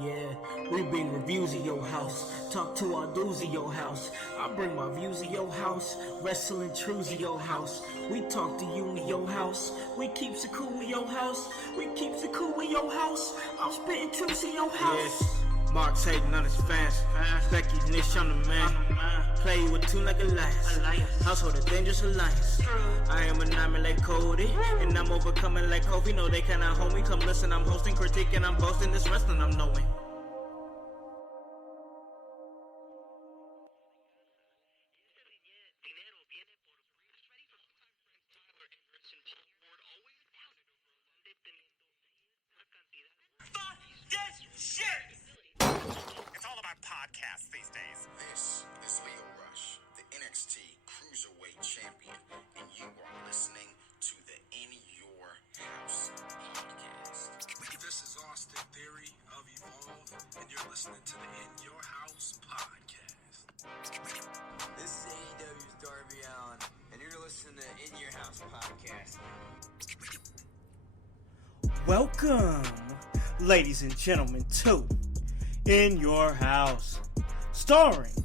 Yeah, we bring reviews of your house. Talk to our dudes of your house. I bring my views of your house. Wrestling truths of your house. We talk to you in your house. We keeps it cool in your house. We keeps it cool in your house. I'm spitting truths in your house. Yes. Mark's hating on his fans. Becky niche on the man. Play with two like alliance. Household a dangerous alliance. I am an like Cody. And I'm overcoming like Kobe. No, they cannot hold me. Come listen, I'm hosting, critiquing, I'm boasting. This wrestling I'm knowing. It's all about podcasts these days. This is Leo Rush, the NXT Cruiserweight Champion, and you are listening to the In Your House podcast. This is Austin Theory of Evolve, and you're listening to the In Your House podcast. This is AEW's Darby Allin, and you're listening to In Your House podcast. Welcome, ladies and gentlemen, to In Your House, starring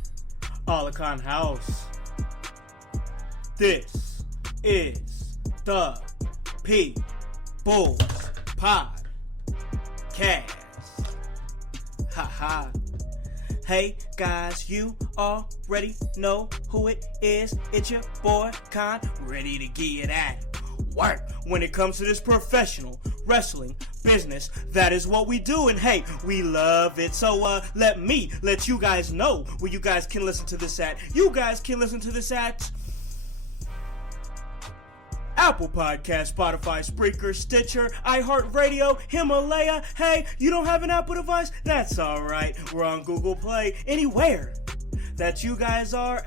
Alakon House. This is the People's Podcast. Haha. Hey guys, you already know who it is. It's your boy Con, ready to get at work when it comes to this professional wrestling business. That is what we do, and hey, we love it. So let you guys know where you guys can listen to this at. You guys can listen to this at Apple Podcast, Spotify, Spreaker, Stitcher, iHeartRadio, Himalaya. Hey, you don't have an Apple device? That's alright. We're on Google Play. Anywhere that you guys are,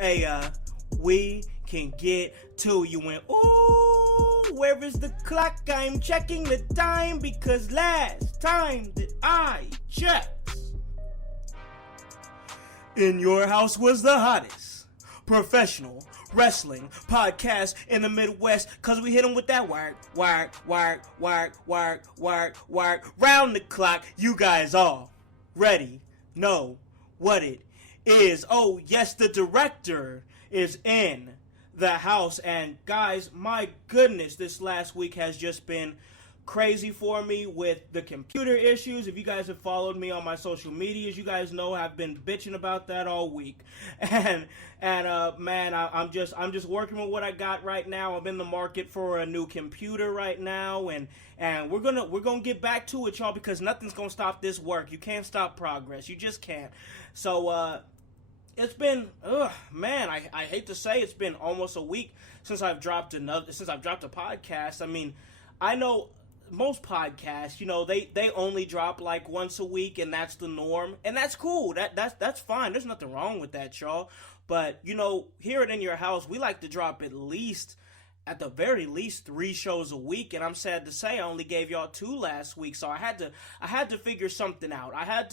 we can get to you. And ooh, where is the clock? I'm checking the time because last time that I checked, In Your House was the hottest professional wrestling podcast in the Midwest, cause we hit them with that work, round the clock. You guys already know what it is. Oh yes, the director is in the house, and guys, my goodness, this last week has just been crazy for me with the computer issues. If you guys have followed me on my social medias, you guys know I've been bitching about that all week. And man, I'm just working with what I got right now. I'm in the market for a new computer right now, and we're gonna get back to it, y'all, because nothing's gonna stop this work. You can't stop progress. You just can't. So it's been, man, I hate to say it's been almost a week since I've dropped a podcast. I mean, I know most podcasts, you know, they only drop like once a week, and that's the norm, and that's cool. That's fine. There's nothing wrong with that, y'all. But you know, here at In Your House, we like to drop at the very least 3 shows a week, and I'm sad to say I only gave y'all 2 last week, so I had to figure something out. I had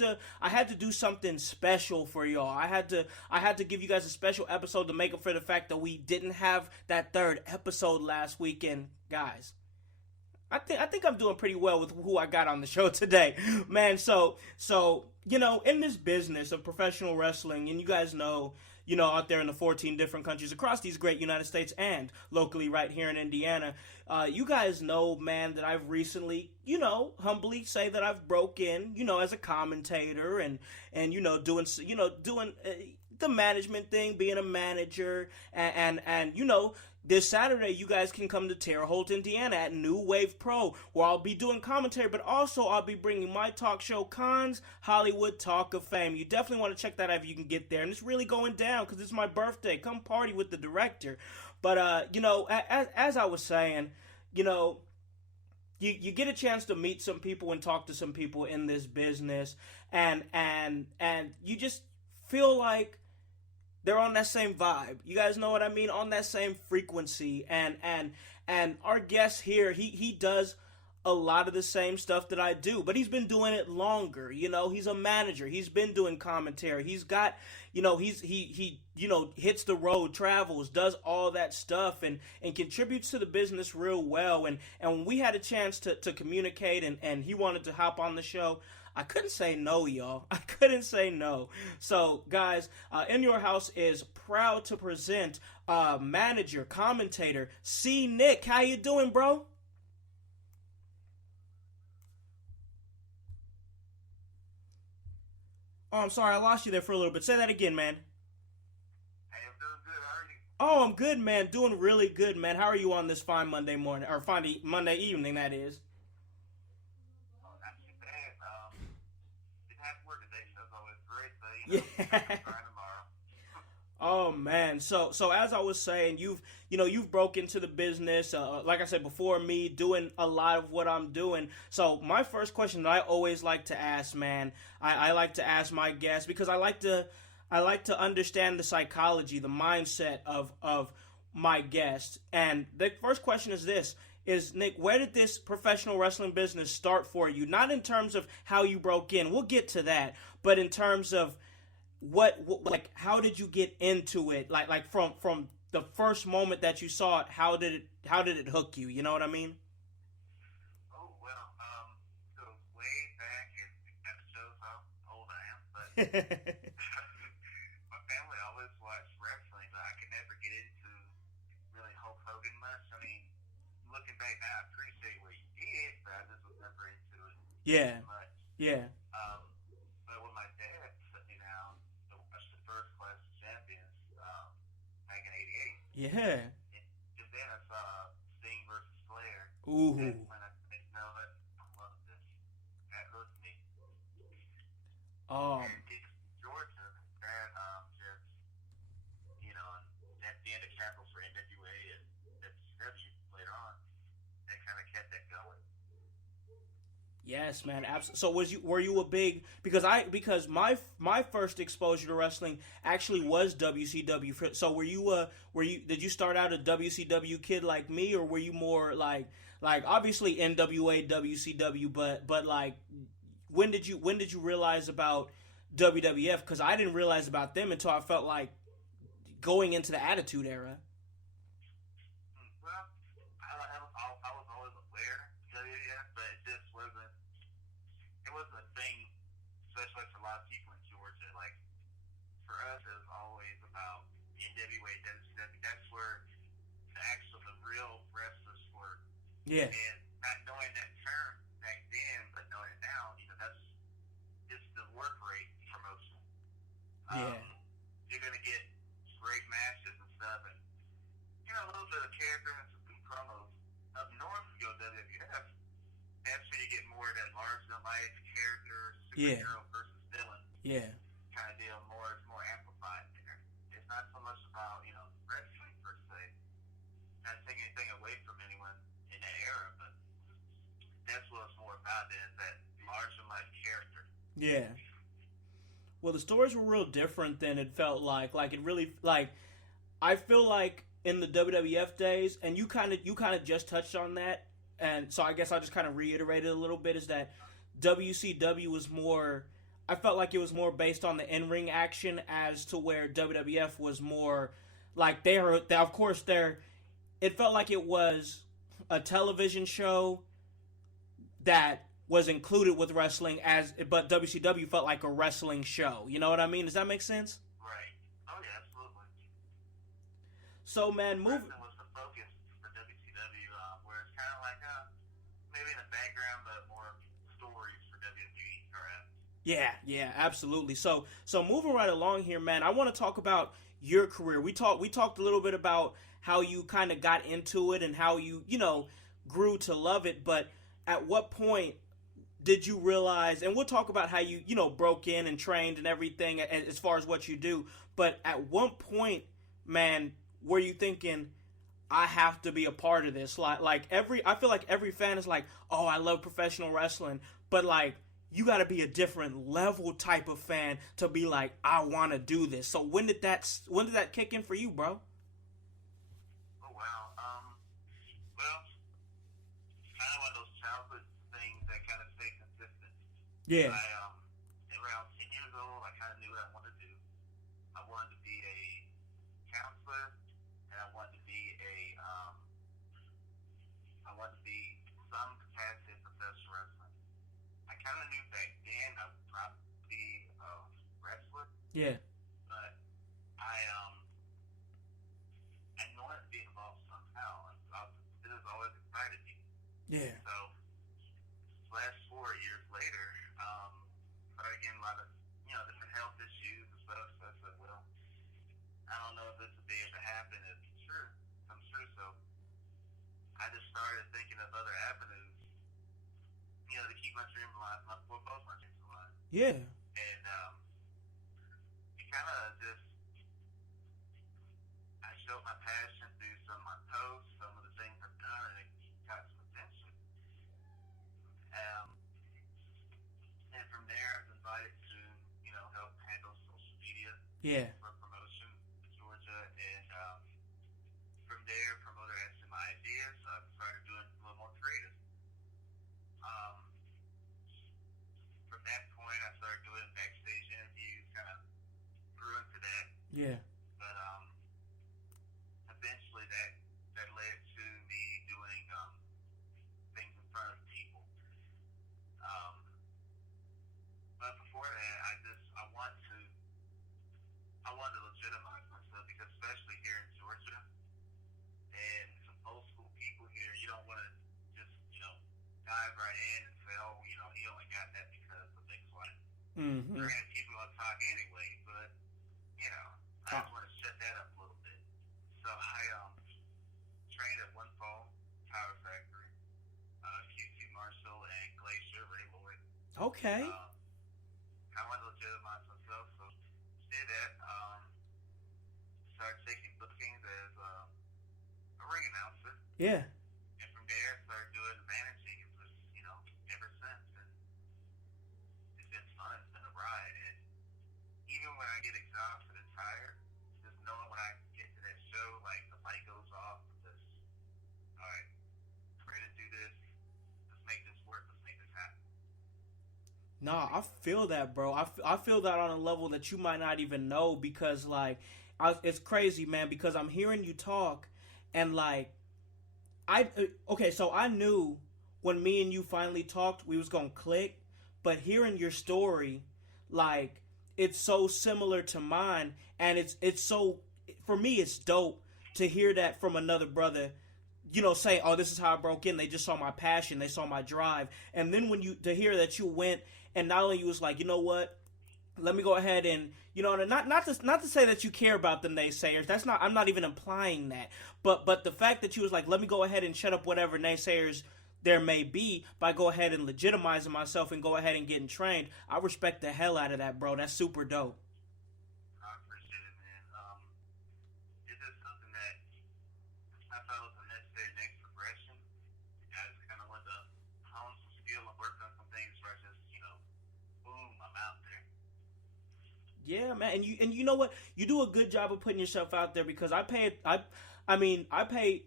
to do something special for y'all. I had to give you guys a special episode to make up for the fact that we didn't have that 3rd episode last week. And guys, I think I'm doing pretty well with who I got on the show today, man. So you know, in this business of professional wrestling, and you guys know, you know, out there in the 14 different countries across these great United States and locally right here in Indiana, you guys know, man, that I've recently, you know, humbly say that I've broke in, you know, as a commentator and you know, doing the management thing, being a manager, and you know, this Saturday, you guys can come to Terre Haute, Indiana at New Wave Pro, where I'll be doing commentary, but also I'll be bringing my talk show, Con's Hollywood Talk of Fame. You definitely want to check that out if you can get there. And it's really going down because it's my birthday. Come party with the director. But, you know, as I was saying, you know, you get a chance to meet some people and talk to some people in this business, and you just feel like they're on that same vibe. You guys know what I mean? On that same frequency. And our guest here, he does a lot of the same stuff that I do, but he's been doing it longer. You know, he's a manager. He's been doing commentary. He's got, he hits the road, travels, does all that stuff, and contributes to the business real well. And when we had a chance to communicate, and he wanted to hop on the show, I couldn't say no, y'all. I couldn't say no. So, guys, In Your House is proud to present manager, commentator, C. Nick. How you doing, bro? Oh, I'm sorry, I lost you there for a little bit. Say that again, man. Hey, I'm doing good. How are you? Oh, I'm good, man. Doing really good, man. How are you on this fine Monday morning, or fine Monday evening, that is? Oh, not too bad. Didn't have to work today, so it's always great. But, Yeah. trying tomorrow. Oh man, so as I was saying, you've broke into the business, like I said before me, doing a lot of what I'm doing. So my first question that I always like to ask, man, I like to ask my guests because I like to understand the psychology, the mindset of my guests. And the first question is this: is Nick, where did this professional wrestling business start for you? Not in terms of how you broke in, we'll get to that, but in terms of what like how did you get into it, like from the first moment that you saw it, how did it hook you, you know what I mean? Oh, well, goes way back, and that shows how old I am, but my family always watched wrestling, but I could never get into really Hulk Hogan much. I mean, looking back now, I appreciate what he did, but I just was never into it Yeah, much. yeah, Um, but when my dad put me down to watch the first class champions back in '88, yeah. and then I saw Sting versus Flair. Ooh. That's when I think, no, I love this. That hooked me. um And it's Georgia, that just, and at the end of Capitals for NWA and WCW later on, that kind of kept that going. Yes, man. Absolutely. So were you a big, because my first exposure to wrestling actually was WCW. So did you start out a WCW kid like me, or were you more like obviously NWA WCW, but like when did you realize about WWF? Because I didn't realize about them until I felt like going into the Attitude Era. Well, I was always aware of WWF, but it wasn't a thing, especially for a lot of people in Georgia. Like, for us, it was always about NWA, WCW. That's where the real wrestlers were. Yeah, And not knowing that term back then, but knowing it now, that's just the work rate promotion. yeah, You're going to get great matches and stuff, and, a little bit of character and some good promos. Up north, you go WWF, that's where you get more of that large-than-life character, Yeah. superhero versus villain yeah. kind of deal. It's more amplified there. It's not so much about, wrestling per se. Not taking anything away from anyone in that era, but that's what it's more about, is that large-than-life character. Yeah. Well, the stories were real different than it felt like. Like it really, like I feel like in the WWF days, and you kind of just touched on that, and so I guess I'll just kind of reiterate it a little bit. Is that WCW was more? I felt like it was more based on the in-ring action, as to where WWF was more like of course they're. It felt like it was a television show that was included with wrestling, but WCW felt like a wrestling show. You know what I mean? Does that make sense? Right. Oh, yeah, absolutely. So, man, Wrestling was the focus for WCW, where it's kind of like maybe in the background, but more stories for WWE. Correct. yeah, absolutely. So moving right along here, man, I want to talk about your career. We talked a little bit about how you kind of got into it and how you grew to love it. But at what point did you realize? And we'll talk about how you broke in and trained and everything as far as what you do. But at what point, man, were you thinking, I have to be a part of this? I feel like every fan is like, oh, I love professional wrestling, but like, you got to be a different level type of fan to be like, I want to do this. So when did that kick in for you, bro? Oh, wow. Well, it's kind of one of those childhood Yeah. Around 10 years old, I kind of knew what I wanted to do. I wanted to be a counselor, and I wanted to be I wanted to be some capacity in professional wrestling. I kind of knew back then I would probably be a wrestler, Yeah. but I wanted to be involved somehow. It has always excited me. Yeah. So, last 4 years later, started getting a lot of, different health issues and stuff. So I said, well, I don't know if this would be able to happen if it's true. Comes true. So I just started thinking of other avenues, to keep my dream alive, both my dreams alive. Yeah. And it kind of just, I showed my passion through some of my posts, some of the things I've done, and it got some attention. Um, and from there, I was invited to, help handle social media Yeah. for promotion in Georgia. And from there, promoter asked me my ideas, so I started doing a little more creative. From that point, I started doing backstage interviews, kind of grew into that. Yeah. But eventually, that led to me doing things in front of people. But before that, I wanted to legitimize myself, because especially here in Georgia and some old school people here, you don't want to just dive right in and say, oh, he only got that because of X, Y. Mm-hmm. Granted, people will talk anyway, but I just want to shut that up a little bit. So I trained at One Fall Power Factory, QT Marshall, and Glacier Ray Lloyd. Okay. I wanted to legitimize myself, so did that. Started taking bookings as a ring announcer. Yeah. And from there, started doing managing, and just, ever since. And it's been fun. It's been a ride. And even when I get exhausted and tired, just knowing when I get to that show, like the light goes off, just, all right, ready to do this. Let's make this work. Let's make this happen. Nah, I feel that, bro. I feel that on a level that you might not even know, because, like, it's crazy, man, because I'm hearing you talk, and, like, so I knew when me and you finally talked, we was gonna click, but hearing your story, like, it's so similar to mine, and it's so, for me, it's dope to hear that from another brother, say, oh, this is how I broke in. They just saw my passion, they saw my drive, and then to hear that you went, and not only you was like, you know what, let me go ahead and, not to say that you care about the naysayers. I'm not even implying that. But the fact that you was like, let me go ahead and shut up whatever naysayers there may be by go ahead and legitimizing myself and go ahead and getting trained. I respect the hell out of that, bro. That's super dope. I appreciate it, man. It's just something that I felt was a necessary next progression. I just kind of wanted to hone some skill and work on some things where I just, boom, I'm out there. Yeah, man, and you know what? You do a good job of putting yourself out there, because I pay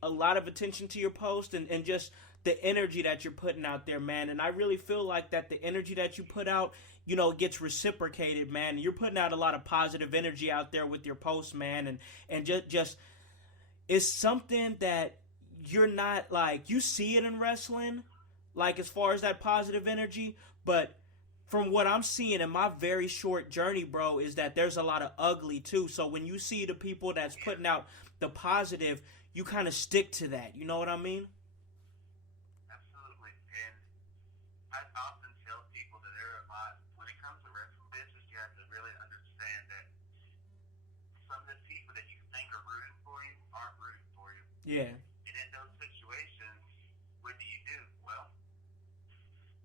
a lot of attention to your post and just the energy that you're putting out there, man. And I really feel like that the energy that you put out, gets reciprocated, man. You're putting out a lot of positive energy out there with your posts, man, and just it's something that you're not, like, you see it in wrestling, like, as far as that positive energy, but from what I'm seeing in my very short journey, bro, is that there's a lot of ugly too. So when you see the people that's putting out the positive, you kind of stick to that. You know what I mean? Absolutely. And I often tell people that when it comes to wrestling business, you have to really understand that some of the people that you think are rooting for you aren't rooting for you. Yeah. And in those situations, what do? Well,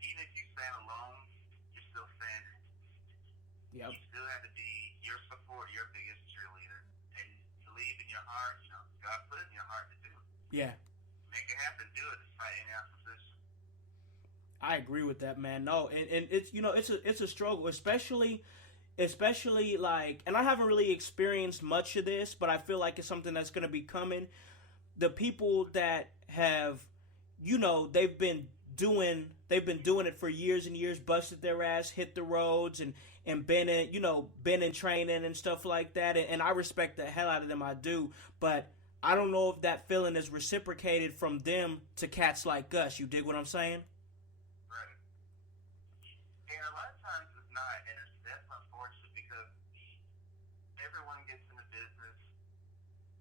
even if you stand alone, you're still standing. Yep. You still have to be your support, your biggest cheerleader, and believe in your heart. God put it in your heart to do it. Yeah. Make it happen. Do it despite any opposition. I agree with that, man. No, and it's it's a struggle, especially like, and I haven't really experienced much of this, but I feel like it's something that's going to be coming. The people that have, they've been they've been doing it for years and years, busted their ass, hit the roads, and been in training and stuff like that. And I respect the hell out of them, I do. But I don't know if that feeling is reciprocated from them to cats like us. You dig what I'm saying? Right. And a lot of times it's not, and that's unfortunate because everyone gets into business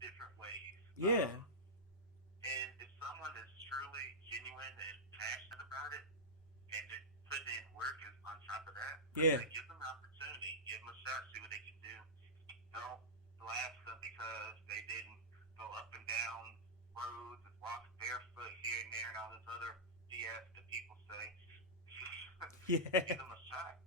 different ways. Yeah. And if someone is truly genuine and passionate about it, and just putting in work is on top of that, Yeah. give them an opportunity, give them a shot, see what they can do. Don't blast them because they didn't go up and down roads and walk barefoot here and there and all this other BS that people say. Yeah. Give them a shot.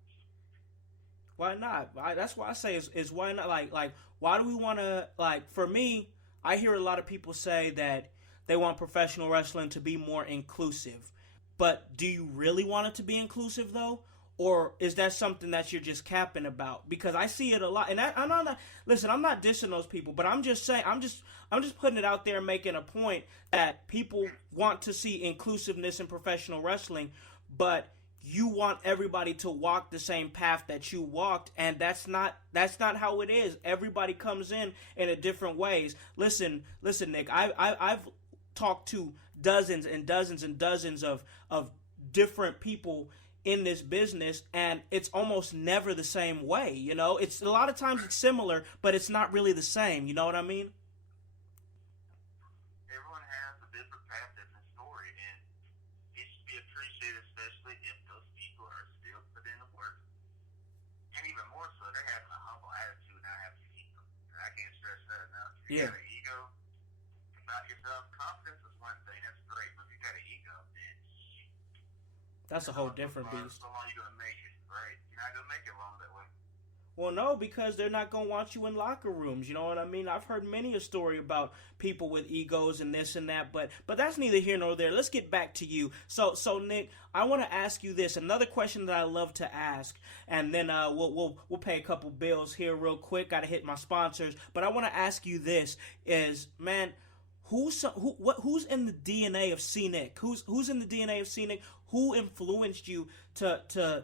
Why not? That's why I say is why not? Like why do we want to, like, for me, I hear a lot of people say that they want professional wrestling to be more inclusive. But do you really want it to be inclusive though? Or is that something that you're just capping about? Because I see it a lot, and I'm not. Listen, I'm not dissing those people, but I'm just saying, I'm just putting it out there, and making a point that people want to see inclusiveness in professional wrestling, but you want everybody to walk the same path that you walked, and that's not how it is. Everybody comes in a different ways. Listen, Nick, I've talked to dozens and dozens and dozens of different people in this business, and it's almost never the same way. You know, it's a lot of times it's similar, but it's not really the same. You know what I mean? Everyone has a different path, different story, and it should be appreciated, especially if those people are still putting in the work. And even more so, they're having a humble attitude, and I have to keep them. And I can't stress that enough. If you Yeah. got an ego about yourself, confidence is one thing, that's great, but if you got an ego, then That's a whole different beast. so long you're going to make it, right? You're not going to make it long that way. Well, no, because they're not going to want you in locker rooms. You know what I mean? I've heard many a story about people with egos and this and that, but that's neither here nor there. Let's get back to you. So Nick, I want to ask you this. Another question that I love to ask, and then we'll pay a couple bills here real quick. Got to hit my sponsors, but I want to ask you this: is, man, who's in the DNA of Scenic? Who's in the DNA of Scenic? Who influenced you to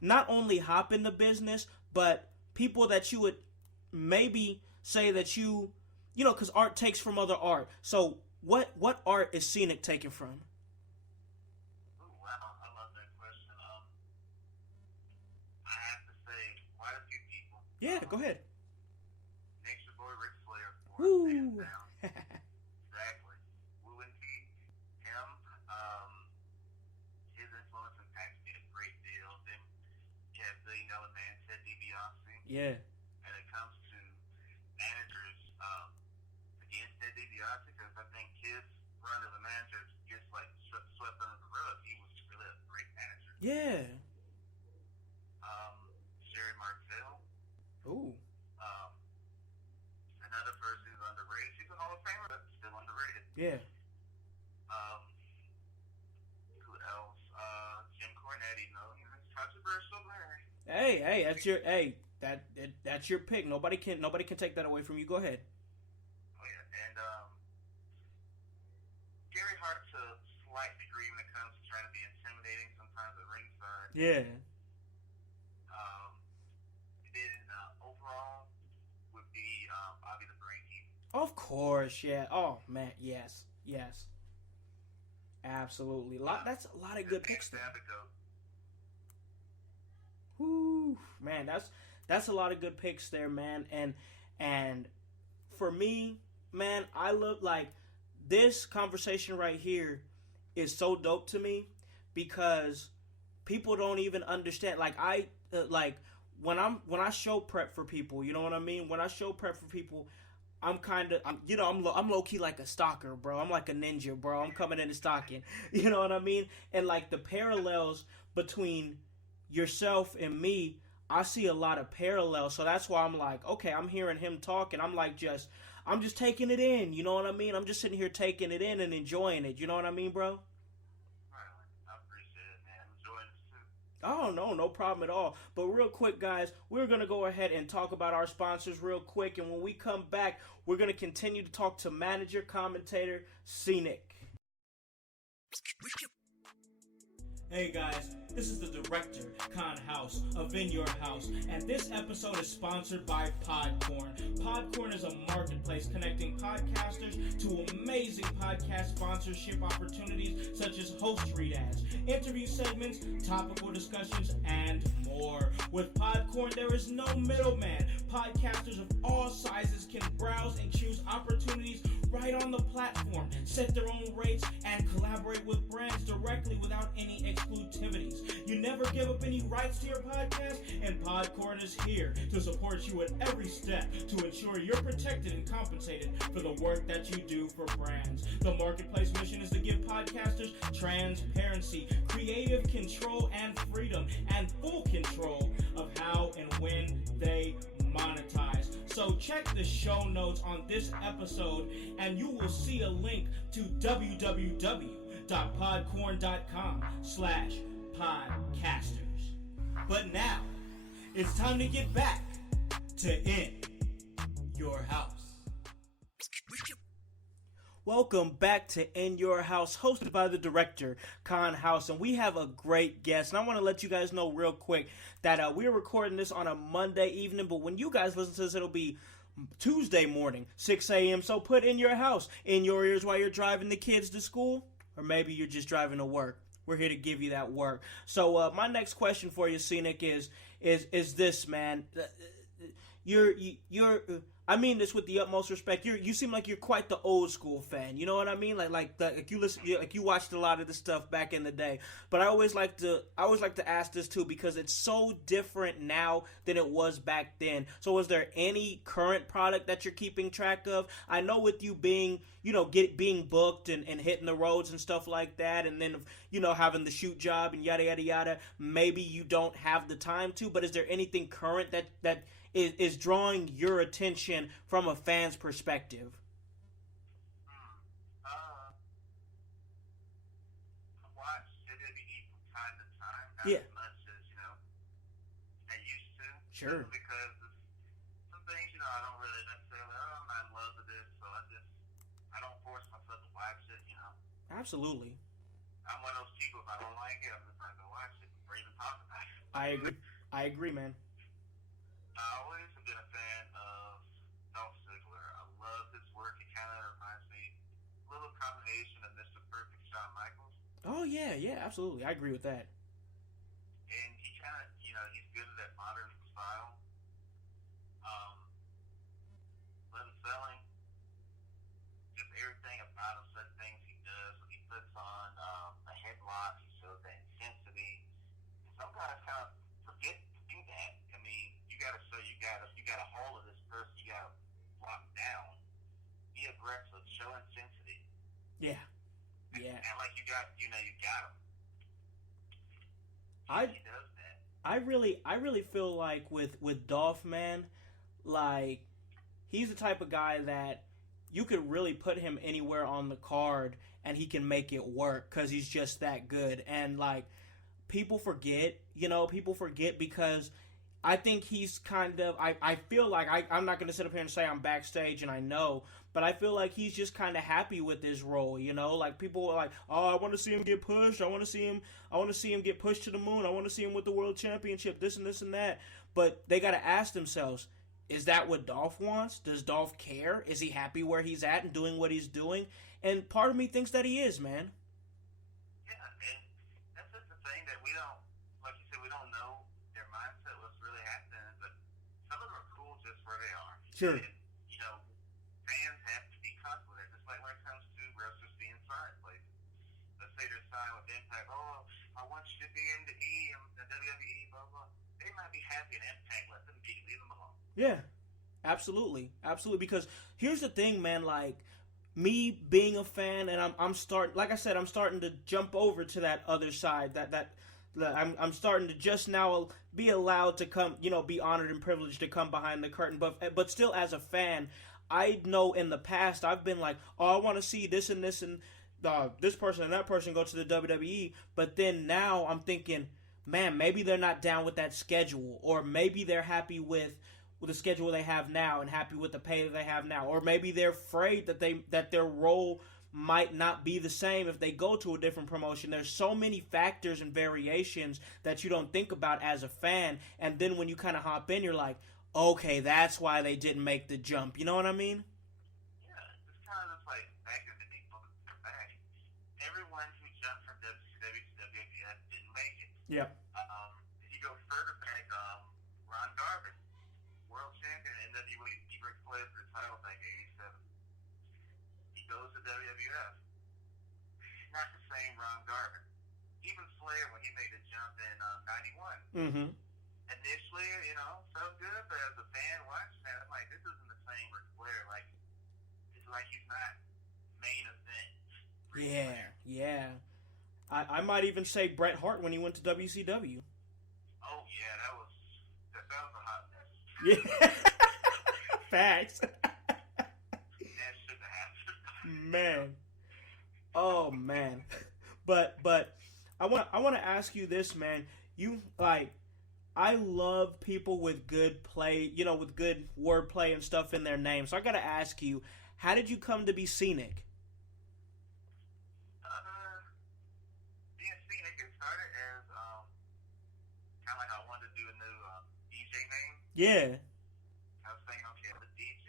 not only hop in the business, but people that you would maybe say that you know, because art takes from other art. So what art is Scenic taking from? Ooh, wow, I love that question. I have to say quite a few people. Yeah, go ahead. Next your boy Ric Flair, of course, Woo. hands down. Exactly. Wu and Pete, him, his influence impacts me a great deal. Then you have Billy Nelly Man, Ted DiBiase. Yeah. And it comes to managers, again, Ted DiBiase, because I think his run as a manager gets like swept under the rug. He was really a great manager. Yeah. Sherry Martel, Ooh. another person who's underrated. She's a Hall of Famer, but still underrated. Yeah. Who else? Jim Cornette, it's controversial, Larry. Hey, that's your pick. Nobody can take that away from you. Go ahead. Oh yeah, and Gary Hart to a slight degree when it comes to trying to be intimidating sometimes at ringside. Yeah. Then overall would be Bobby the Brain King. Of course, yeah. Oh man, yes. Absolutely. That's a lot of good picks there. Whoo, man, that's a lot of good picks there, man. And for me, man, I love, like, this conversation right here is so dope to me because people don't even understand. Like, when I show prep for people, you know what I mean? When I show prep for people, I'm low key like a stalker, bro. I'm like a ninja, bro. I'm coming in and stalking. You know what I mean? And like the parallels between yourself and me, I see a lot of parallels. So that's why I'm like, okay, I'm hearing him talk, and I'm just taking it in. You know what I mean? I'm just sitting here taking it in and enjoying it. You know what I mean, bro? I appreciate it, man. I'm enjoying this too. Oh, no problem at all. But real quick, guys, we're going to go ahead and talk about our sponsors real quick. And when we come back, we're going to continue to talk to manager, commentator, Scenic. Hey guys, this is the director, Con House, of In Your House, and this episode is sponsored by Podcorn. Podcorn is a marketplace connecting podcasters to amazing podcast sponsorship opportunities such as host read ads, interview segments, topical discussions, and more. With Podcorn, there is no middleman. Podcasters of all sizes can browse and choose opportunities right on the platform, set their own rates, and collaborate with brands directly without any exclusivities. You never give up any rights to your podcast, and Podcorn is here to support you at every step to ensure you're protected and compensated for the work that you do for brands. The marketplace mission is to give podcasters transparency, creative control, and freedom, and full control of how and when they monetize. So check the show notes on this episode and you will see a link to www.podcorn.com/podcasters. But now, it's time to get back to In Your House. Welcome back to In Your House, hosted by the director, Con House, and we have a great guest. And I want to let you guys know real quick that we're recording this on a Monday evening, but when you guys listen to this, it'll be Tuesday morning, 6 a.m. So put In Your House in your ears while you're driving the kids to school, or maybe you're just driving to work. We're here to give you that work. So my next question for you, Scenic, is this, man. I mean this with the utmost respect. You seem like you're quite the old school fan. You know what I mean? Like you watched a lot of the stuff back in the day. But I always like to ask this too, because it's so different now than it was back then. So is there any current product that you're keeping track of? I know with you being being booked and hitting the roads and stuff like that, and then having the shoot job and yada yada yada, maybe you don't have the time to. But is there anything current that is drawing your attention from a fan's perspective? I watch WWE from time to time, not Yeah. as much as, I used to. Sure. Because some things, I don't really necessarily, I'm not in love with this, so I don't force myself to watch it, Absolutely. I'm one of those people, if I don't like it, I'm just not going to watch it or even talk about it. I agree, man. I always have been a fan of Dolph Ziggler. I love his work. It kind of reminds me a little combination of Mr. Perfect Shawn Michaels. Oh yeah, absolutely. I agree with that. And he kind of, he's good at that modern style. But his selling, just everything about him, certain things he does, when he puts on a headlock, he shows that intensity. And some guys kind of forget to do that. I mean, you got to show you got a hold of this person, you got to lock down, be aggressive, show intensity. Yeah. And like you got him. He does that. I really feel like with Dolph, man, like he's the type of guy that you could really put him anywhere on the card and he can make it work because he's just that good. And like people forget because I think he's kind of, I feel like, I'm not going to sit up here and say I'm backstage and I know, but I feel like he's just kind of happy with his role, like people are like, oh, I want to see him get pushed. I want to see him get pushed to the moon. I want to see him with the world championship, this and this and that. But they got to ask themselves, is that what Dolph wants? Does Dolph care? Is he happy where he's at and doing what he's doing? And part of me thinks that he is, man. Yeah, and that's just the thing that we don't, like you said, we don't know their mindset, what's really happening, but some of them are cool just where they are. Sure. And, fans have to be comfortable with it, just like when it comes to wrestlers being signed. Like, let's say they're signed with Impact, I want you to be in the WWE, blah, blah. They might be happy in Impact, let them be, leave them alone. Yeah, absolutely. Because here's the thing, man, like, me being a fan, and I'm starting to jump over to that other side, that I'm starting to just now be allowed to come, be honored and privileged to come behind the curtain, but still as a fan, I know in the past I've been like, I want to see this and this and this person and that person go to the WWE, but then now I'm thinking, man, maybe they're not down with that schedule, or maybe they're happy with the schedule they have now and happy with the pay that they have now, or maybe they're afraid that their role might not be the same if they go to a different promotion. There's so many factors and variations that you don't think about as a fan, and then when you kind of hop in, you're like, okay, that's why they didn't make the jump. You know what I mean? Yeah, it's kind of just like back in the day, back. Everyone who jumped from WCW to WWF didn't make it. Yeah. If you go further back, Ron Garvin, world champion in NWA, he breaks play for the title back in '87. He goes to WWF. Not the same Ron Garvin. Even Flair, when he made the jump in '91. Mm-hmm. Initially, felt good, but as a fan watching that, I'm like, this isn't the same Ric Flair. Like, it's like he's not main event. Yeah. I might even say Bret Hart when he went to WCW. Oh yeah, that was a hot mess. Yeah. Facts. That shouldn't have happened. Man. Oh man. But I want to ask you this, man. You like, I love people with good play, with good wordplay and stuff in their name. So I got to ask you, how did you come to be Scenic? Being Scenic, it started as kind of like I wanted to do a new DJ name. Yeah. I was thinking, okay, I'm a DJ.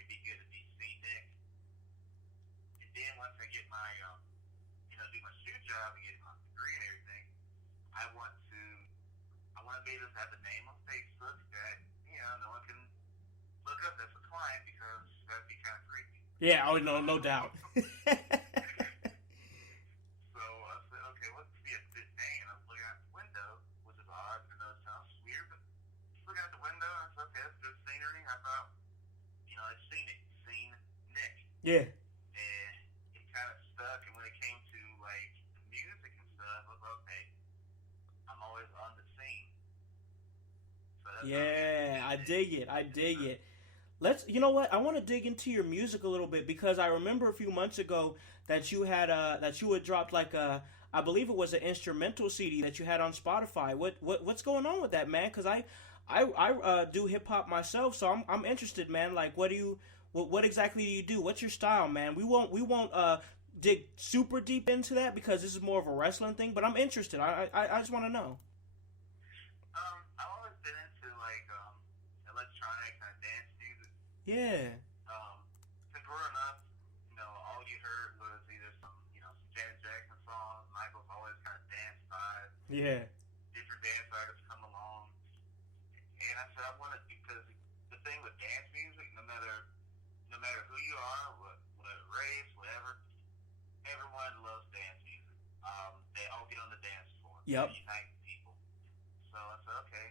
It'd be good to be Scenic. And then once I get my, do my shoe job and get my degree and everything, I want to be able to have a name on Facebook that, no one can look up as a client because that'd be kind of creepy. Yeah, no doubt. So I said, okay, what's be a good name? And I was looking out the window, which is odd. I know it sounds weird, but just looking out the window, and I said, okay, that's good scenery. I thought, it's scenic, Nick. Yeah. And it kind of stuck. And when it came to like music and stuff, I was like, okay, I'm always on the scene. So that's Yeah, I dig it. You know what? I want to dig into your music a little bit because I remember a few months ago that you had dropped like I believe it was an instrumental CD that you had on Spotify. What's going on with that, man? Because I do hip hop myself, so I'm interested, man. Like, what exactly do you do? What's your style, man? We won't dig super deep into that because this is more of a wrestling thing, but I'm interested. I just want to know. I've always been into like electronic kind of dance music. Yeah. Since growing up, all you heard was either some Janet Jackson songs. Michael's always kind of dance vibes. Yeah. Different dance artists come along, and I said I wanted, because the thing with dance music, no matter who you are, what race, whatever, everyone loves dance music. They all get on the dance floor. Yep. They unite people. So I said, okay,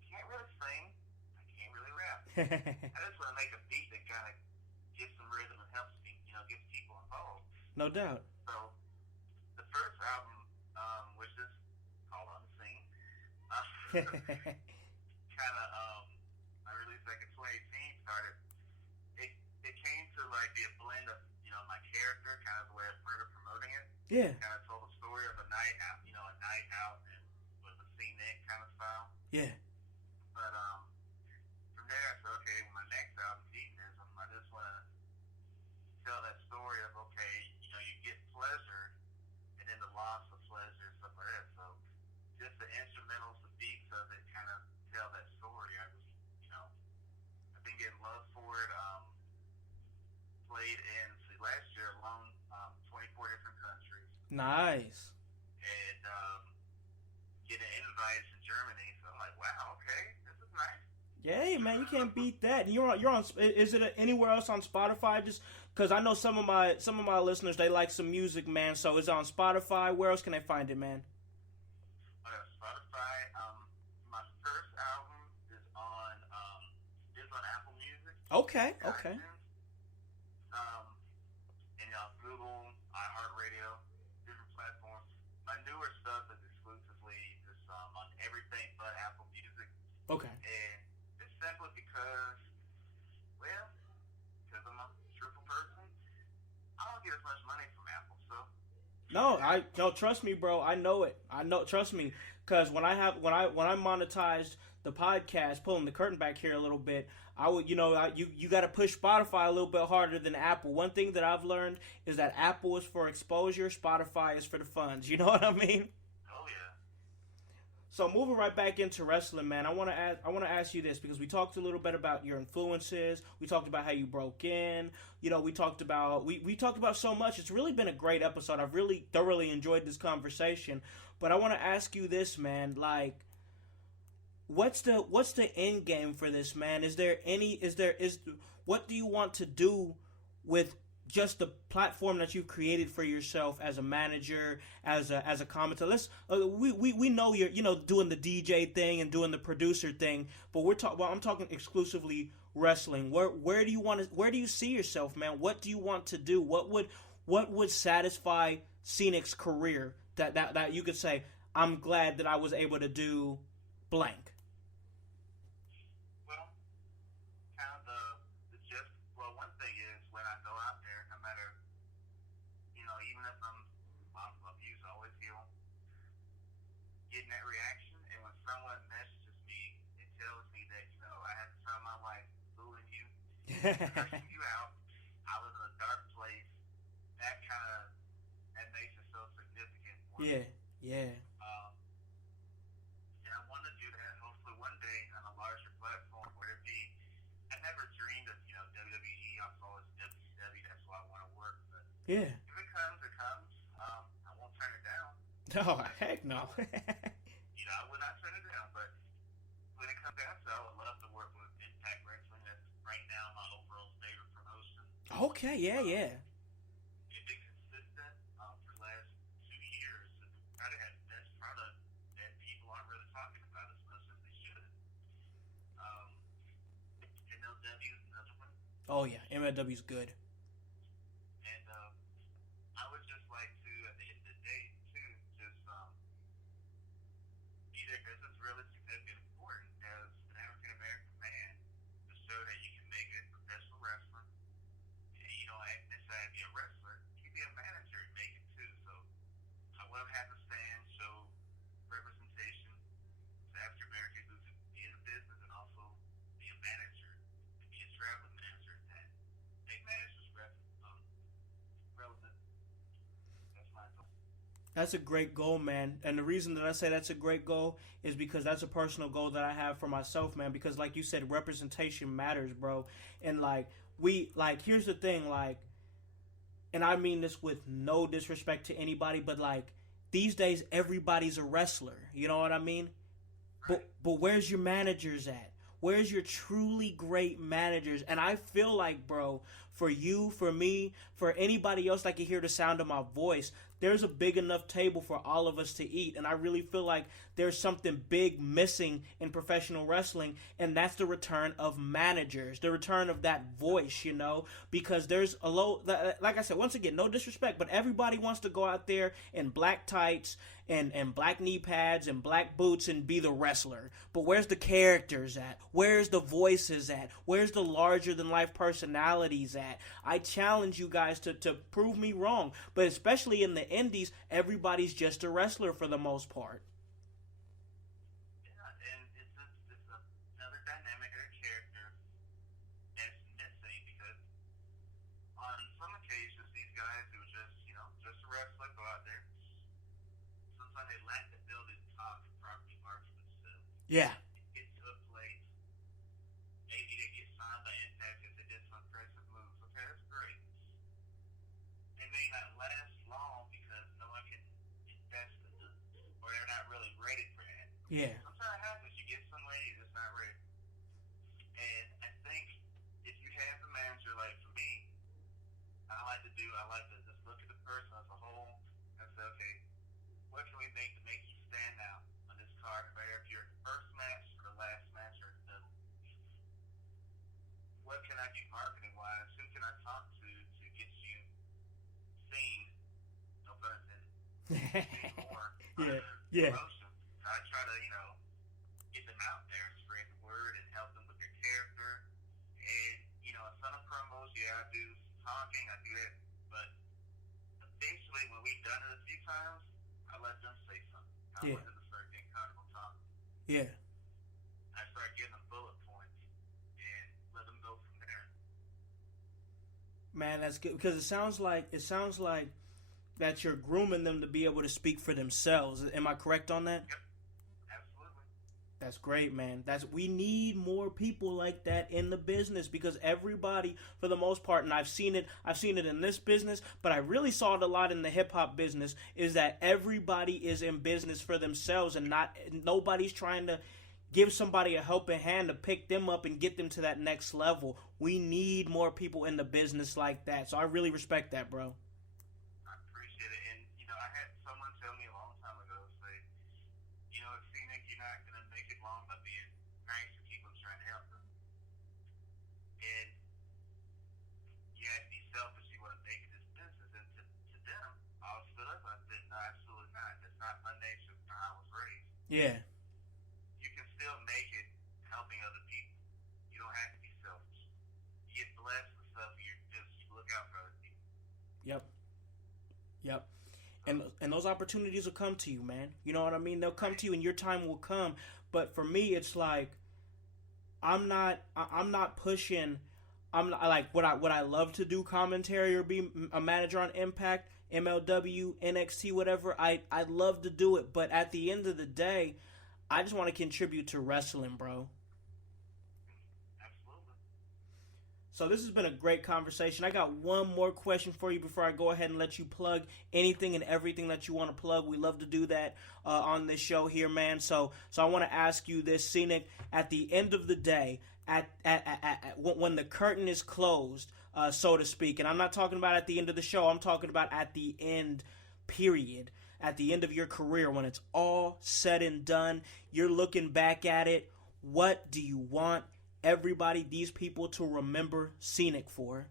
I can't really sing, I can't really rap. I just want to make a beat that kind of gives some rhythm and helps me, gets people involved. No doubt. So the first album, which is called On the Scene, kind of, I released like in 2018, started, it came to like be a blend of, my character, kind of the way I started promoting it. Yeah. Kind of told the story of a night out, and with a scenic kind of style. Yeah. But from there, I said, okay, my next album, Hedonism, I just want to tell that story of, okay, you get pleasure, and then the loss of pleasure, stuff like that. So just the instrumentals, the beats of it, kind of tell that story. I just, I've been getting love for it. Played in last year alone, 24 different countries. Nice. And getting invites in Germany, so I'm like, wow, okay, this is nice. Yeah, man, you can't beat that. And you're on. Is it anywhere else on Spotify? Just because I know some of my listeners, they like some music, man. So is it on Spotify? Where else can they find it, man? Spotify. My first album is on Apple Music. Okay. iTunes. Google, iHeartRadio, different platforms. My newer stuff is exclusively just on everything but Apple Music. Okay. And it's simply because I'm a truthful person. I don't get as much money from Apple, so. No, trust me, bro. I know it. Trust me, because when I monetized the podcast, pulling the curtain back here a little bit, I would, you got to push Spotify a little bit harder than Apple. One thing that I've learned is that Apple is for exposure, Spotify is for the funds. You know what I mean? Oh yeah. So moving right back into wrestling, man, I want to ask you this because we talked a little bit about your influences. We talked about how you broke in. We talked about we talked about so much. It's really been a great episode. I've really thoroughly enjoyed this conversation. But I want to ask you this, man. Like, what's the end game for this, man? What do you want to do with just the platform that you've created for yourself as a manager, as a commentator? We know you're doing the DJ thing and doing the producer thing, but I'm talking exclusively wrestling. Where do you see yourself, man? What do you want to do? What would satisfy Scenic's career that you could say, I'm glad that I was able to do blank? One thing is when I go out there, no matter, even if I'm abused, I always feel getting that reaction. And when someone messages me, it tells me that, I had to try my life fooling you, cursing you out. I was in a dark place. That makes it so significant for me. Yeah. And I want to do that hopefully one day on a larger platform where it be. I never dreamed of, WWE. I saw it as WCW. That's why I want to work. But Yeah. if it comes, it comes. I won't turn it down. Oh, heck no. I would not turn it down. But when it comes down to it, I would love to work with Impact Wrestling. That's right now my overall favorite promotion. Okay, yeah. They've been consistent for the last 2 years. And try to have the best product that people aren't really talking about as much as they should. MLW is another one. Oh yeah, MLW's good. And I would just like to, at the end of the day, too, just be there because it's really significant and important as an African American man to show that you can make it professional wrestler. And you don't necessarily be a wrestler, you can be a manager and make it too. So I will have to stand, show representation to African Americans who's in the business and also be a manager, and be a traveling manager that make managers relevant. That's my thought. That's a great goal, man. And the reason that I say that's a great goal is because that's a personal goal that I have for myself, man. Because like you said, representation matters, bro. And here's the thing, and I mean this with no disrespect to anybody, but these days everybody's a wrestler. You know what I mean? Right. But where's your managers at? Where's your truly great managers? And I feel like, bro, for you, for me, for anybody else that can hear the sound of my voice, there's a big enough table for all of us to eat. And I really feel like there's something big missing in professional wrestling, and that's the return of managers, the return of that voice, because there's like I said, once again, no disrespect, but everybody wants to go out there in black tights and black knee pads and black boots and be the wrestler. But where's the characters at? Where's the voices at? Where's the larger than life personalities at? I challenge you guys to prove me wrong. But especially in the indies, everybody's just a wrestler for the most part. Yeah, and it's another dynamic of a character that's missing because on some occasions these guys who are just a wrestler go out there. Sometimes they lack the ability to talk and properly market themselves. Yeah. Get to a place, maybe they get signed by Impact if they did some impressive moves. Okay, that's great. They may not last long because no one can invest in them, or they're not really ready for that. Yeah. Sometimes it happens. You get somewhere, you're just not ready. And I think if you have a manager, like for me, I like to just look at the person as a whole and say, okay, what can we make to make you stand out on this card? If you're the first match or the last match or the double, what can I do marketing wise? Who can I talk to get you seen? No pun intended. Seen more. Yeah. Promotion. I try to, get them out there and spread the word and help them with their character. And, some of promos, I do some talking, I do that. But eventually, when we've done it a few times, I let them say something. I want them to start getting comfortable talking. Yeah. I Man, that's good because it sounds like that you're grooming them to be able to speak for themselves. Am I correct on that? Yep, absolutely. That's great, man. We need more people like that in the business because everybody, for the most part, and I've seen it in this business, but I really saw it a lot in the hip hop business, is that everybody is in business for themselves and nobody's trying to give somebody a helping hand to pick them up and get them to that next level. We need more people in the business like that. So I really respect that, bro. I appreciate it. And, I had someone tell me a long time ago, say, at Scenic, you're not going to make it long by being nice to people trying to help them. And you have to be selfish. You want to make this business. And to them, I stood up and I said, no, absolutely not. That's not my nature. That's how I was raised. Yeah. You can still make it helping other people. You don't have to be selfish. You get blessed with stuff, you just look out for other people. Yep. And those opportunities will come to you, man. You know what I mean? They'll come to you and your time will come. But for me, it's like I'm not pushing. I'm not, like what I love to do, commentary or be a manager on Impact, MLW, NXT, whatever. I'd love to do it, but at the end of the day, I just want to contribute to wrestling, bro. Absolutely. So this has been a great conversation. I got one more question for you before I go ahead and let you plug anything and everything that you want to plug. We love to do that on this show here, man. So I want to ask you this, Scenic. At the end of the day, when the curtain is closed, so to speak, and I'm not talking about at the end of the show. I'm talking about at the end, period. At the end of your career, when it's all said and done, you're looking back at it. What do you want everybody, these people, to remember Scenic for?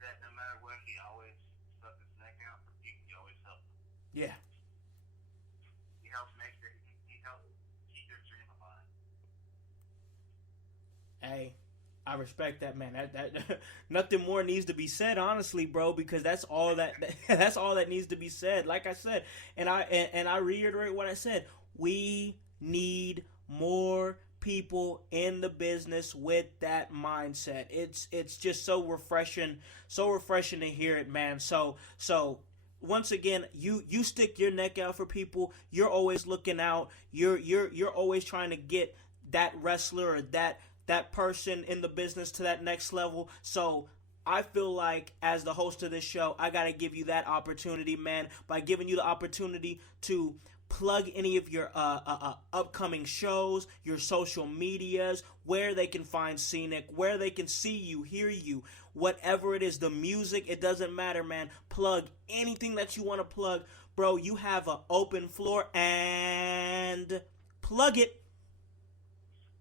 That no matter what, he always stuck his neck out for people. He always helped them. Yeah. He helped he helped keep their dream alive. Hey, I respect that, man. That nothing more needs to be said, honestly, bro, because that's all that's all that needs to be said. Like I said, and I reiterate what I said. We need more people in the business with that mindset. It's just so refreshing to hear it, man. So once again, you stick your neck out for people. You're always looking out. You're always trying to get that wrestler or that person in the business to that next level. So I feel like as the host of this show, I got to give you that opportunity, man, by giving you the opportunity to plug any of your upcoming shows, your social medias, where they can find Scenic, where they can see you, hear you, whatever it is, the music, it doesn't matter, man. Plug anything that you want to plug. Bro, you have an open floor and plug it.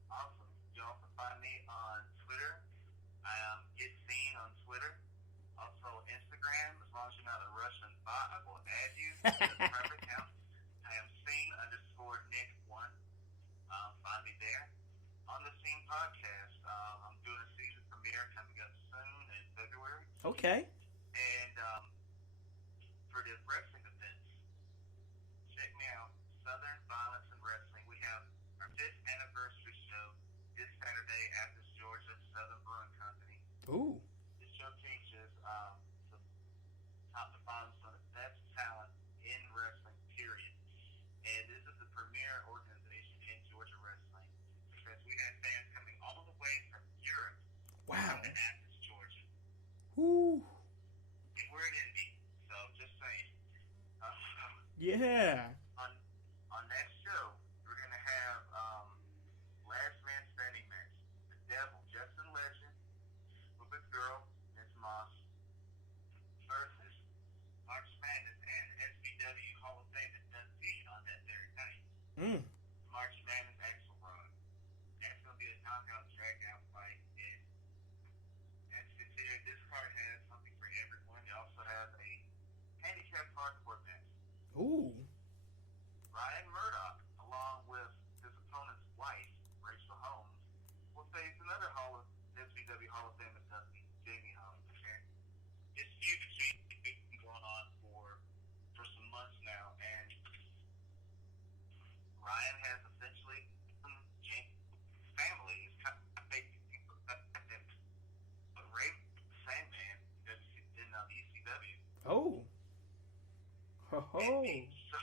Awesome. You also find me on Twitter. I am Get Seen on Twitter. Also Instagram. As long as you're not a Russian bot, I will add you to the private account. I am Scene_Nick1. Find me there. On the Scene podcast, I'm doing a season premiere coming up soon in February. Okay. And for the wrestling events, check me out. Southern Violence and Wrestling. We have our 5th anniversary show this Saturday at the Georgia Southern Brewing Company. Ooh. This show teaches some top to bottom, some of the best talent in wrestling, period. And this is the premier organization in Georgia wrestling because we have fans coming all the way from Europe. Wow. To Athens, Georgia. Ooh. And we're in Indy, so just saying. Yeah. On that show, we're gonna have last man standing match. The Devil, Justin Legend, with a girl, Miss Moss, versus March Madness and SBW Hall of Fame inductee on that very night. March Madness Axel Ron. That's gonna be a knockout, drag-out fight, and as considered, this card has something for everyone. It also has a handicap hardcore match. Ooh. Ryan Murdoch, along with his opponent's wife, Rachel Holmes, will face another SBW Hall of Fame inductee, Jamie Holmes. Okay? This feud between has been going on for some months now, and Ryan Oh. So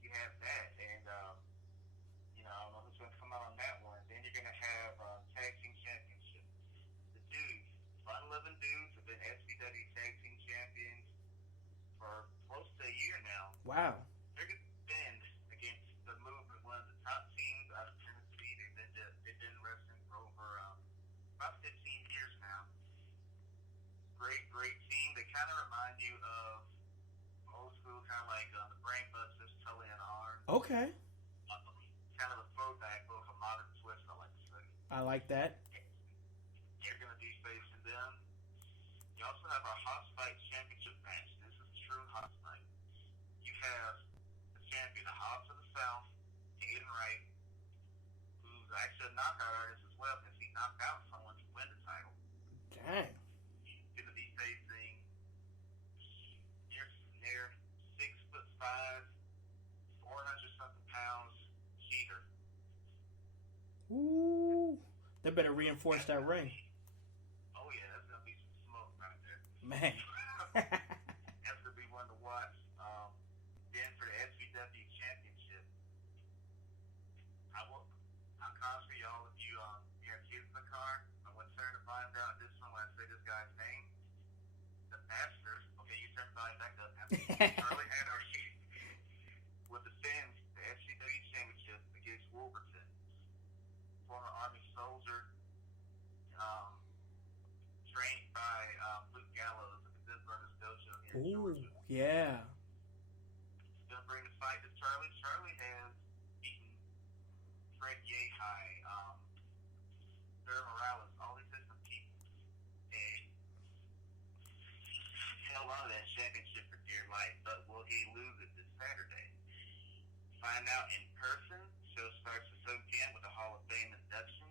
you have that, and I don't know who's going to come out on that one. Then you're going to have Tag Team Championship. The dudes, Fun Loving Dudes, have been SCW Tag Team Champions for close to a year now. Wow. They're going to defend against the Movement, one of the top teams out of Tennessee. They've been wrestling for over about 15 years now. Great team. They kind of remind you of old school, kind of like the Brain Busters, Tully and Arn. Okay. Kind of a throwback, but with a modern twist, I like to say. I like that. You're going to be facing them. You also have our House Fight Championship match. This is true House Fight. You have the champion, the House of the South, Aiden Wright, who's actually a knockout artist as well, because he knocked out someone to win the title. Dang. He's going to be facing near 6'5", 400-something pounds, Cheater. Ooh. They better reinforce that ring. Oh yeah, that's gonna be some smoke right there. Man. That's gonna be one to watch. Then for the SVW Championship, I'm constantly y'all. If you have kids in the car, I want to turn to find out this one when I say this guy's name. The Masters. Okay, you turn the volume back up. Charlie Anarchy will defend the SVW Championship against Wolverton, former Army soldier, trained by Luke Gallows at the Good Brothers Dojo here in Ooh. Georgia. Yeah. He's going to bring the fight to Charlie. Charlie has beaten Fred Yehai, Sarah Morales, all these different people. And he held on to that championship for dear life, but will he lose it this Saturday? Find out in person. Show starts at 7 p.m. with the Hall of Fame induction.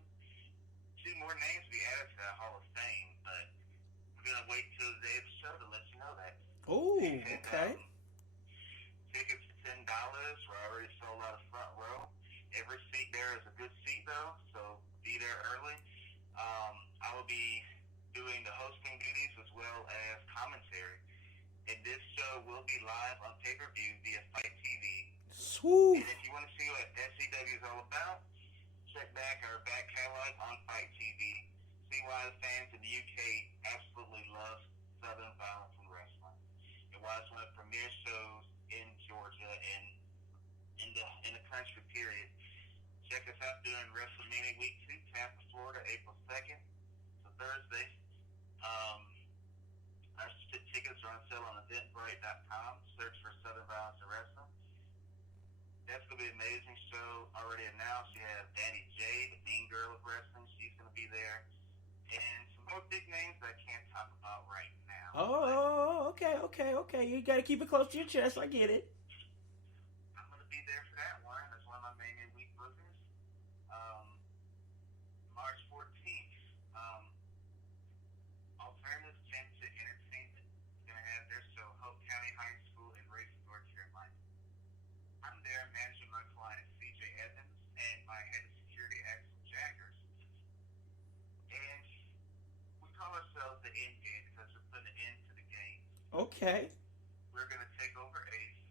2 more names to be added to that Hall of Fame, but we're going to wait till the day of the show to let you know that. Ooh, And, okay. Tickets for $10. We're already sold out of front row. Every seat there is a good seat, though, so be there early. I will be doing the hosting duties as well as commentary. And this show will be live on pay-per-view via Fight TV. Swoo. And if you want to see what SCW is all about, check back our back catalog on Fight TV. See why the fans in the UK absolutely love Southern violence and wrestling, and why it's one of the premier shows in Georgia and in the country. Period. Check us out during WrestleMania Week 2, Tampa, Florida, April 2nd. So Thursday. Our tickets are on sale on Eventbrite.com. Search for Southern Violence and Wrestling. That's going to be an amazing show. Already announced. You have Danny J, the mean girl of wrestling. She's going to be there. And some more big names that I can't talk about right now. Oh, okay. You got to keep it close to your chest. I get it. I'm going to be there for that one. That's one of my main midweek bookings. March 14th. Alternative Championship Entertainment is going to have their show, Hope County High School in Racing, North Carolina. I'm there managing my client, CJ Evans, and my head of security, Axel Jaggers. And we call ourselves the End Game because we're putting an end to the game. Okay. We're going to take over Ace.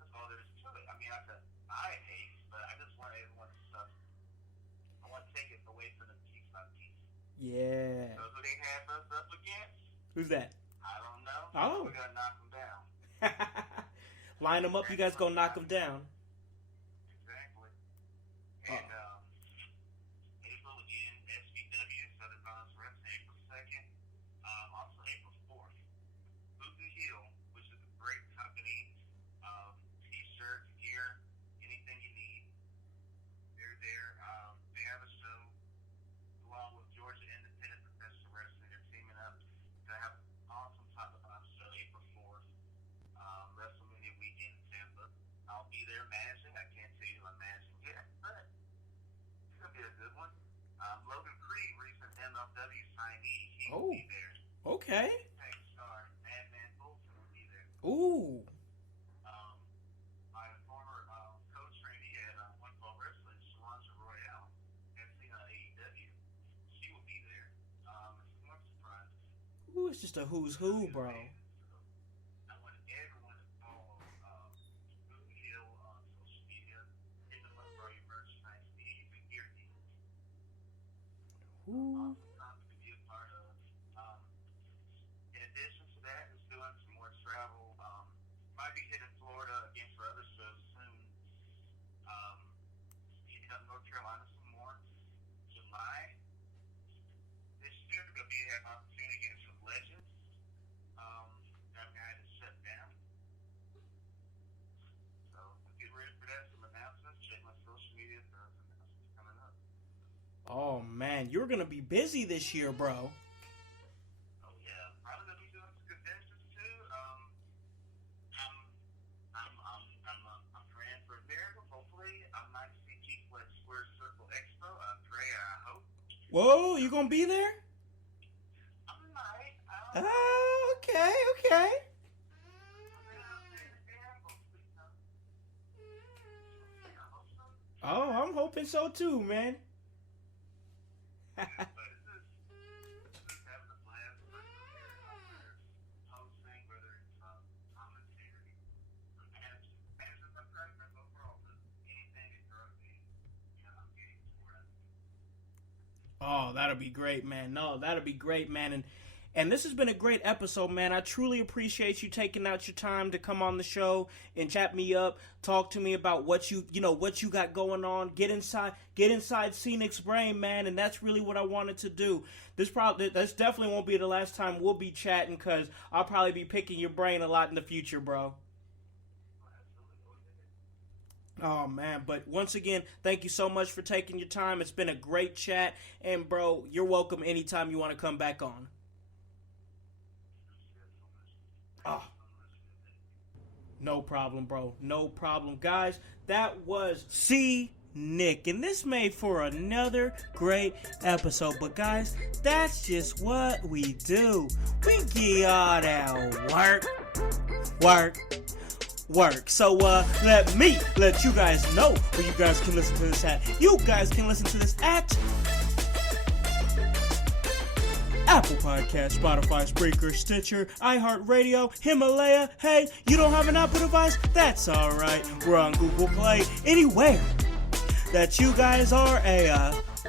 That's all there is to it. I mean, I could buy Ace, but I just want everyone's stuff. I want to take it away from them piece by piece. Yeah. So who they have us up against? Who's that? I don't know. Oh. We're going to knock them down. Line them up. You guys go knock them down. Exactly. And April again, SVW, Southern Violence Wrestling, April 2nd. Also April 4th. Boot and Heel, which is a great company of t-shirts, gear, anything you need. They're there. They have a show along with Georgia Independent Professional Wrestling. They're teaming up to have an awesome top of the show April 4th. WrestleMania weekend in Tampa. I'll be there managing. I can't tell you who I'm managing yet, but it's going to be a good one. Logan Creed, recent MLW signee, he will be there. Okay. Tech star, Madman Bolton will be there. Ooh. My former co-trainee at One Fall Wrestling, Shalanja Royale, has seen on AEW. She will be there. It's more surprise. Ooh, it's just a who's who, bro. I want everyone Ooh. To be a part of. In addition to that, just doing some more travel. Might be hitting Florida again for other shows soon. Hitting up North Carolina some more. July this year, gonna be an opportunity to get some legends. That guy is shut down. So get ready for that. Some announcements. Check my social media for some announcements coming up. Oh man, you're gonna be busy this year, bro. Oh yeah, probably gonna be doing some conventions too. I'm praying for a miracle. Hopefully, I might see people at Square Circle Expo. I pray. I hope. Whoa, you gonna be there? I might. I don't know. Oh, okay, okay. Oh, I'm hoping so too, man. But it's just having a blast with hosting, whether it's commentator, managing my preference overall, but anything that throws me, I'm getting to where I Oh, that'll be great, man. No, that'll be great, man. And this has been a great episode, man. I truly appreciate you taking out your time to come on the show and chat me up, talk to me about what you got going on. Get inside Scenic's brain, man. And that's really what I wanted to do. This definitely won't be the last time we'll be chatting, because I'll probably be picking your brain a lot in the future, bro. Oh, man. But once again, thank you so much for taking your time. It's been a great chat. And, bro, you're welcome anytime you want to come back on. Oh. No problem, bro. No problem. Guys, that was Nick, and this made for another great episode. But, guys, that's just what we do. We get all that work. So let me let you guys know where you guys can listen to this at. You guys can listen to this at Apple Podcast, Spotify, Spreaker, Stitcher, iHeartRadio, Himalaya. Hey, you don't have an Apple device? That's alright. We're on Google Play. Anywhere that you guys are,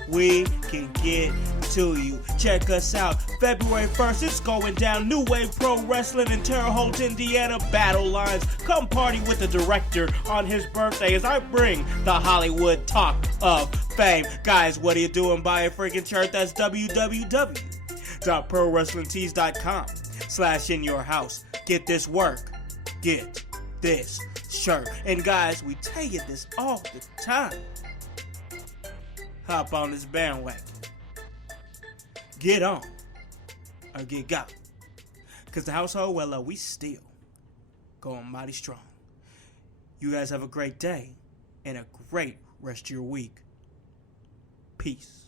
we can get to you. Check us out. February 1st, it's going down. New Wave Pro Wrestling in Terre Haute, Indiana. Battle Lines. Come party with the director on his birthday as I bring the Hollywood Talk of Fame. Guys, what are you doing? Buy a freaking shirt. That's www.prowrestlingtees.com/inyourhouse. Get this work. Get this shirt. And guys, we tell you this all the time. Hop on this bandwagon. Get on or get got. Because the household, well, we still going mighty strong. You guys have a great day and a great rest of your week. Peace.